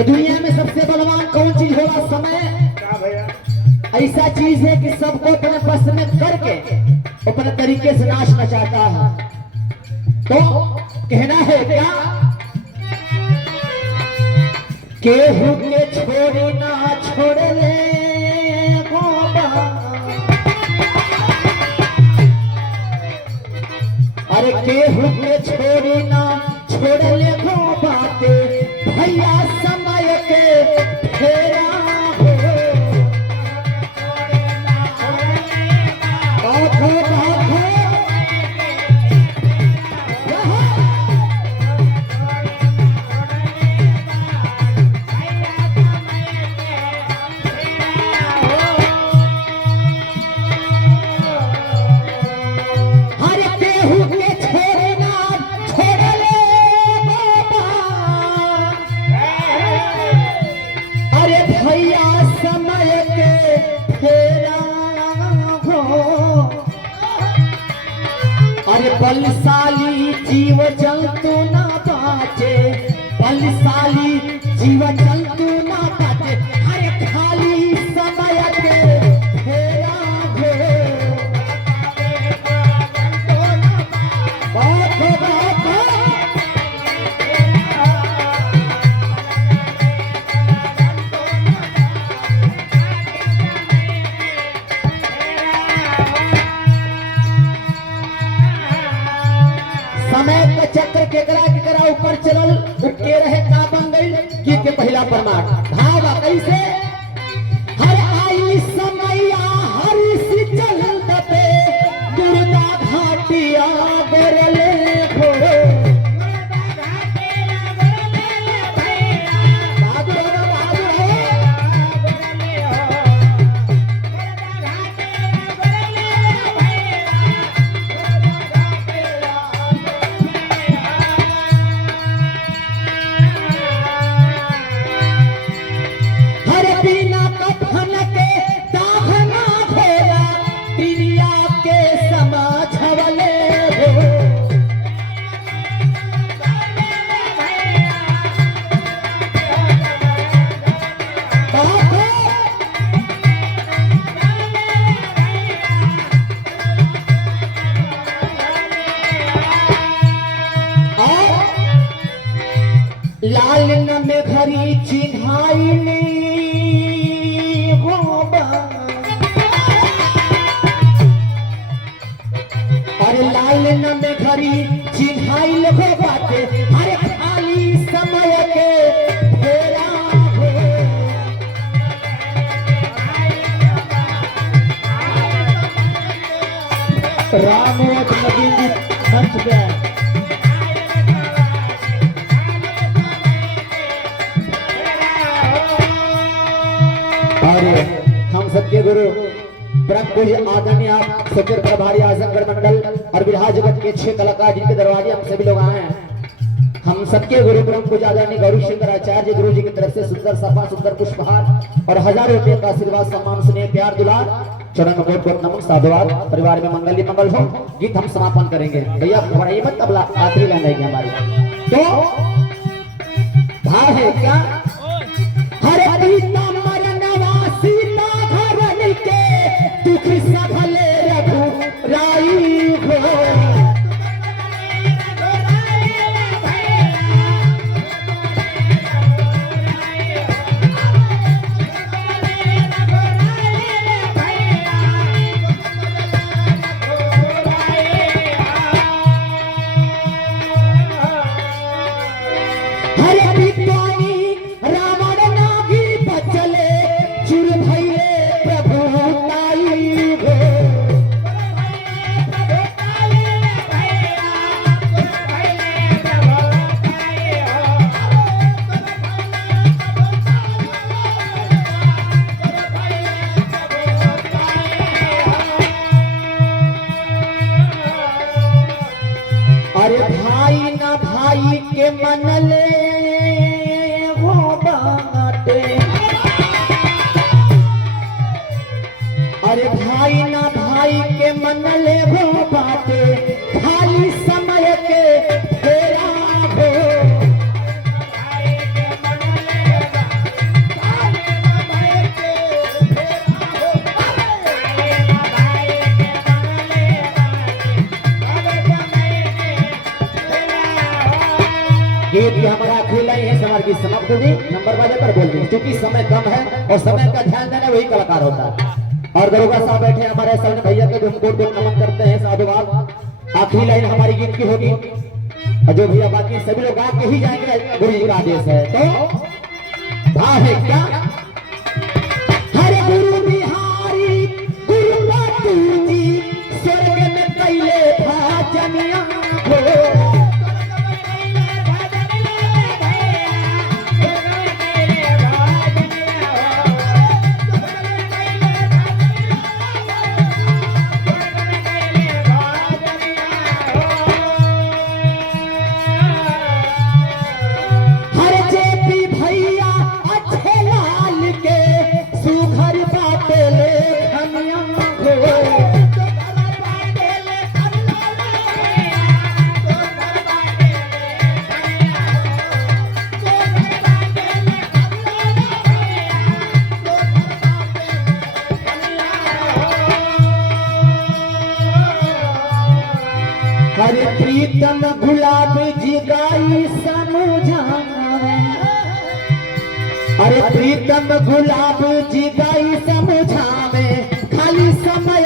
कि दुनिया में सबसे बलवान कौन चीज होगा? समय। क्या भैया? ऐसा चीज है कि सबको अपने बस में करके अपने तरीके से नाचना चाहता है। तो कहना है क्या? केहू के छोड़ी ना छोड़ ले गोबा, अरे केहू के छोड़ी ना छोड़ ले गो बाते भैया समय के फेरा हो। बात हो बलशाली जीव जंतु ना बाचे, बलशाली जीव जंतु ना बाचे, अरे खाली समय के फेरा हो। बात हो समय का चक्र केकरा ऊपर चलल के रहे का बन गई। गीत के पहला प्रमाण भाव कैसे? हर आई समैया हरिश चल दबे दुर्गा घाटिया बरले हो। लाल न में घरी चिन्हाई होबा, अरे लाल न में घरी चिन्हाई हो बाटे, अरे खाली समय के फेरा हो। रामवत नवीन मंच पे हम सबके गुरु परम पूज्य आदरणीय सचिव प्रभारी आजमगढ़ मंडल और विधायक जगत के 6 कलाकार जिनके दरवाजे हम सभी लोग आए हैं। हम सबके गुरु परम पूज्य आदरणीय गौरी शंकर आचार्य गुरु जी की तरफ से सुंदर सफा सुंदर पुष्पहार और 1000 रुपये का आशीर्वाद सम्मान स्नेह प्यार दुलार चरण में कोट कोट नमन साधुवाद। परिवार में मंगल मंगल हो। गीत हम समापन करेंगे। भैया घबराइए मत, तबला आखिरी लाइन रहेगी हमारी। तो भाव है क्या? हरे पिता सीता घरन के दुख सहले रघुराई हो। हरे पिताई रावण नागी बचले चुर भैले प्रभु ताई हो। अरे भाई ना भाई के मनले हो बाटे, अरे भाई ना भाई के मनले हो बाटे खाली समय के फेरा हो। ब्रह्मपुर जी नंबर बाजे पर बोल दी, क्योंकि समय कम है और समय का ध्यान देना वही कलाकार होता है। और दरोगा साहब बैठे हमारे सामने भैया के भी कोट नमन करते हैं, साधुवाद। आखिरी लाइन हमारी गीत की होगी और जो भैया बाकी सभी लोग गा के ही जाएंगे, गुरु जी का आदेश है। तो भाव है क्या, हरे गुरु बिहारी गुरु बातू जी स्वर्ग में पहले भाजनिया हो। हरे प्रीतम गुलाब जी गाई समझावे, अरे प्रीतम गुलाब जी गाई समझावे, खाली समय